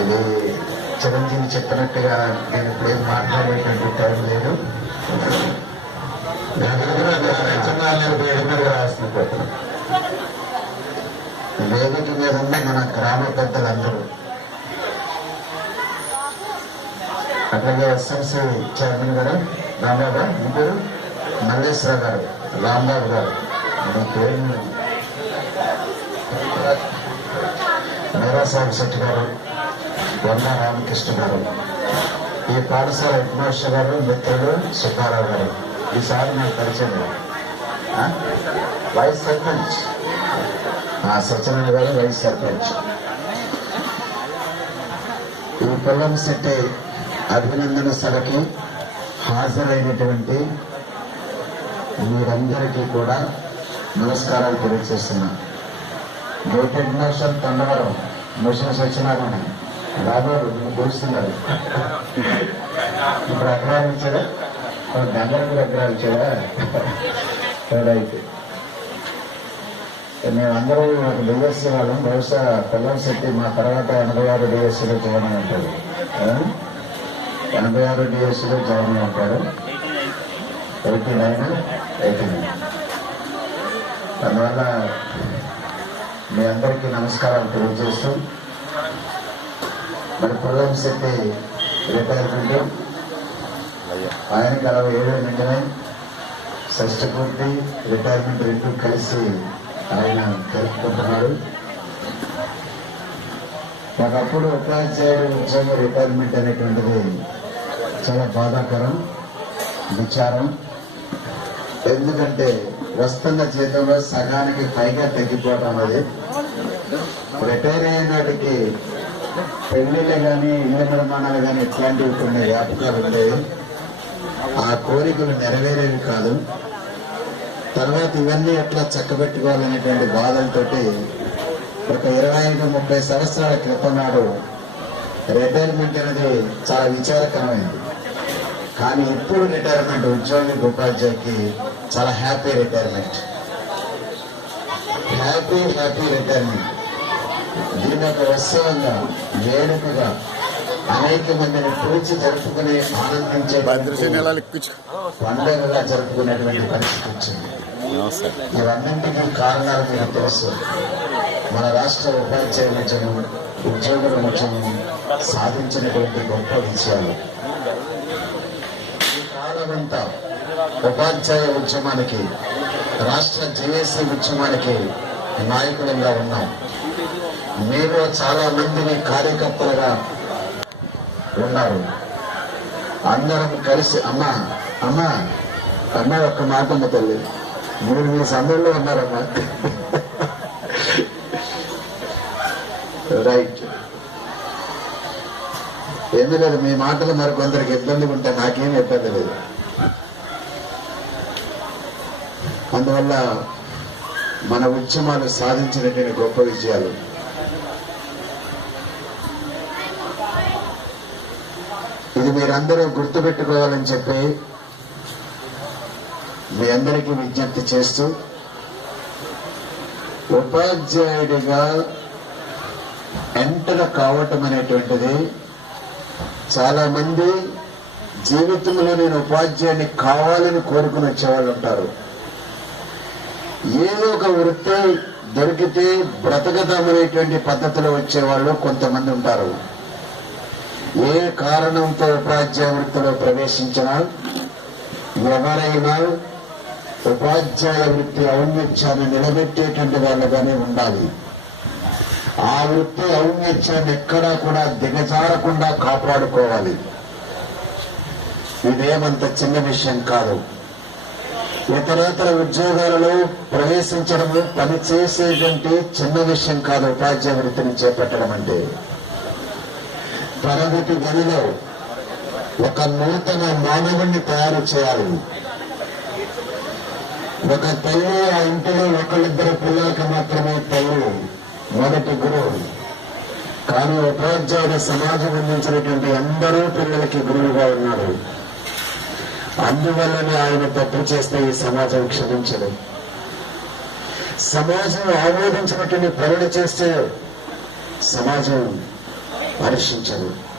ఇది చిరంజీవి చెప్పినట్టుగా నేను ఇప్పుడు ఏం మాట్లాడేటువంటి టైం లేదు. రాసినట్టు వేదిక మీద ఉన్న మన గ్రామ పెద్దలందరూ. అట్లాగే ఎస్ఎంసీ చైర్మన్ గారు రాంబాబు గారు మల్లేశ్వర గారు రాంబాబు గారు. మీ పేరు వీరాసాహెబ్ శెట్టి గారు. బొన్న రామకృష్ణ గారు ఈ పాఠశాల హెడ్మాస్టర్ గారు మిత్రుడు సుబ్బారావు గారు. ఈసారి నాకు పరిచయం వైస్ సర్పంచ్. ఆ సత్యనారాయణ గారు వైస్ సర్పంచ్. ఈ పొలం శెట్టి అభినందన సభకి హాజరైనటువంటి మీరందరికీ కూడా నమస్కారాలు తెలియజేస్తున్నాను. గేట్ హెడ్ మాస్టర్ తండవరం మిషన్ సత్యనారాయణ. రాబోడు నేను పిలుస్తున్నారు ఇప్పుడు అగ్రహాలు ఇచ్చాడా? గంగరకు అగ్రహాలు ఇచ్చాడా? రైట్ మేమందరూ ఒక డిఎస్సీ వాళ్ళం. బహుశా పిల్లల శక్తి మా తర్వాత ఎనభై ఆరు డిఎస్సీలో జాయిన్ అయి ఉంటాడు. ఎనభై ఆరు డిఎస్సీలో జాయిన్ అయి ఉంటారు ఎయిటీ నైన్ ఎయిటీ నైన్. అందువల్ల మీ అందరికీ నమస్కారాలు తెలియజేస్తూ మరి పొలం శక్తి రిటైర్మెంట్ ఆయనకి అరవై ఏడు నిండమే షష్ఠ పూర్తి రిటైర్మెంట్ రెండు కలిసి ఆయన జరుపుకుంటున్నారు. ఒకప్పుడు ఉపాధ్యాయుడు ఉద్యోగ రిటైర్మెంట్ అనేటువంటిది చాలా బాధాకరం విచారం. ఎందుకంటే వస్తున్న జీతంలో సగానికి పైగా తగ్గిపోవడం అది. రిటైర్ అయినాటికి పెళ్ళిళ్ళు కానీ ఇళ్ళ నిర్మాణాలు కానీ ఇట్లాంటివి కొన్ని వ్యాపకాలు ఉండేవి. ఆ కోరికలు నెరవేరేవి కాదు. తర్వాత ఇవన్నీ ఎట్లా చక్కబెట్టుకోవాలనేటువంటి బాధలతోటి ఒక ఇరవై ఐదు ముప్పై సంవత్సరాల క్రితం నాడు రిటైర్మెంట్ అనేది చాలా విచారకరమైంది. కానీ ఇప్పుడు రిటైర్మెంట్ ఉద్యోగి ఉపాధ్యాయుకి చాలా happy retirement. Happy happy retirement. దీని ఒక ఉత్సవంగా వేడుకగా అనేక మందిని పిలిచి జరుపుకునే ఆనందించే పండుగగా జరుపుకునేటువంటి పరిస్థితి వచ్చింది. ఇవన్నింటికీ కారణాలు మీకు తెలుసు. మన రాష్ట్ర ఉపాధ్యాయ ఉద్యమం ఉద్యోగుల ఉద్యమం సాధించినటువంటి గొప్ప విజయాలు. ఈ కాలమంతా ఉపాధ్యాయ ఉద్యమానికి రాష్ట్ర జేఏసీ ఉద్యమానికి నాయకులంగా ఉన్నాం. మీలో చాలా మందిని కార్యకర్తలుగా ఉన్నారు. అందరం కలిసి అమ్మ అమ్మ అమ్మ ఒక్క మాట అమ్మ తల్లి. మీరు మీ సమయంలో ఉన్నారమ్మా. రైట్ ఏమీ లేదు మీ మాటలు మరి కొందరికి ఇబ్బంది ఉంటే నాకేం ఇబ్బంది లేదు. అందువల్ల మన ఉద్యమాలు సాధించినటువంటి గొప్ప విజయాలు. ఇది మీరందరూ గుర్తుపెట్టుకోవాలని చెప్పి మీ అందరికీ విజ్ఞప్తి చేస్తూ ఉపాధ్యాయుడిగా ఎంటర్ కావటం అనేటువంటిది చాలా మంది జీవితంలో నేను ఉపాధ్యాయుని కావాలని కోరుకుని వచ్చేవాళ్ళు ఉంటారు. ఏదో ఒక వృత్తి దొరికితే బ్రతకదామనేటువంటి పద్ధతిలో వచ్చేవాళ్ళు కొంతమంది ఉంటారు. ఏ కారణంతో ఉపాధ్యాయ వృత్తిలో ప్రవేశించినా ఎవరైనా ఉపాధ్యాయ వృత్తి ఔన్నత్యాన్ని నిలబెట్టేటువంటి వాళ్ళగానే ఉండాలి. ఆ వృత్తి ఔన్నత్యాన్ని ఎక్కడా కూడా దిగజారకుండా కాపాడుకోవాలి. ఇదేమంత చిన్న విషయం కాదు. ఇతరేతర ఉద్యోగాలలో ప్రవేశించడము పనిచేసేటువంటి చిన్న విషయం కాదు ఉపాధ్యాయ వృత్తిని చేపట్టడం అంటే. తరగతి గదిలో ఒక నూతన మానవుణ్ణి తయారు చేయాలి. ఒక తల్లి ఆ ఇంటిలో ఒకళ్ళిద్దరు పిల్లలకు మాత్రమే తల్లి మొదటి గురువు. కానీ ఉపాధ్యాయుడు సమాజం అందించినటువంటి అందరూ పిల్లలకి గురువుగా ఉన్నారు. అందువల్లనే ఆయన తప్పు చేస్తే ఈ సమాజం క్షమించదు. సమాజం ఆమోదించినటువంటి పనులు చేస్తే సమాజం హర్షించరు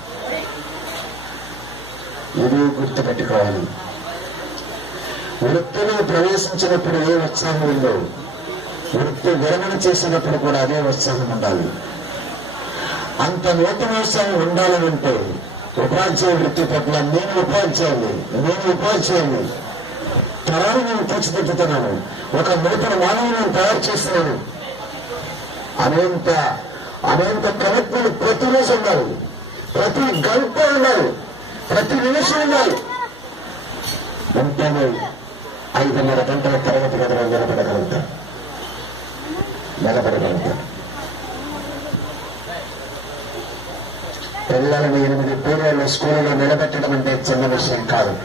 ఇది గుర్తుపెట్టుకోవాలి. వృత్తిలో ప్రవేశించినప్పుడు ఏ ఉత్సాహం ఉందో వృత్తి విరమణ చేసినప్పుడు కూడా అదే ఉత్సాహం ఉండాలి. అంత నూతన ఉత్సాహం ఉండాలంటే ఉపాధ్యాయ వృత్తి పట్ల నేను ఉపాధ్యాయుని నేను ఉపాధ్యాయుని. తరాలు నేను తీర్చిదిద్దుతున్నాను. ఒక నూతన మానవుని నేను తయారు చేస్తున్నాను. అనేంత అనేంత కమిట్మెంట్ ప్రతిరోజు ఉన్నారు ప్రతి గంట ఉన్నారు ప్రతి నిమిషం ఉన్నారు ఉంటేనే ఐదున్నర గంటల తరగతి గదిలో నిలబడగలుగుతాం. నిలబడగలుగుతాం. పిల్లలను ఎనిమిది పీరియడ్ల స్కూల్లో నిలబెట్టడం అంటే చిన్న విషయం కాదు.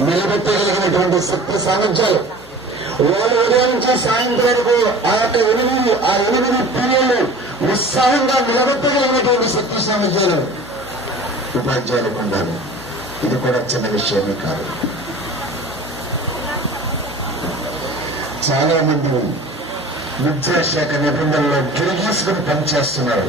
నిలబెట్టగలిగినటువంటి శక్తి సామర్థ్యాలు వాళ్ళు ఉదయం నుంచి సాయంత్రం వరకు ఆ యొక్క ఎనిమిది ఆ ఎనిమిది పీరియడ్లు ఉత్సాహంగా నిలబెట్టగలిగినటువంటి శక్తి సామర్థ్యాలు ఉపాధ్యాయులకు ఉండాలి ఇది కూడా చిన్న విషయమే కాదు. చాలా మంది విద్యాశాఖ నిబంధనలు గిరిగీసుకుని పనిచేస్తున్నారు.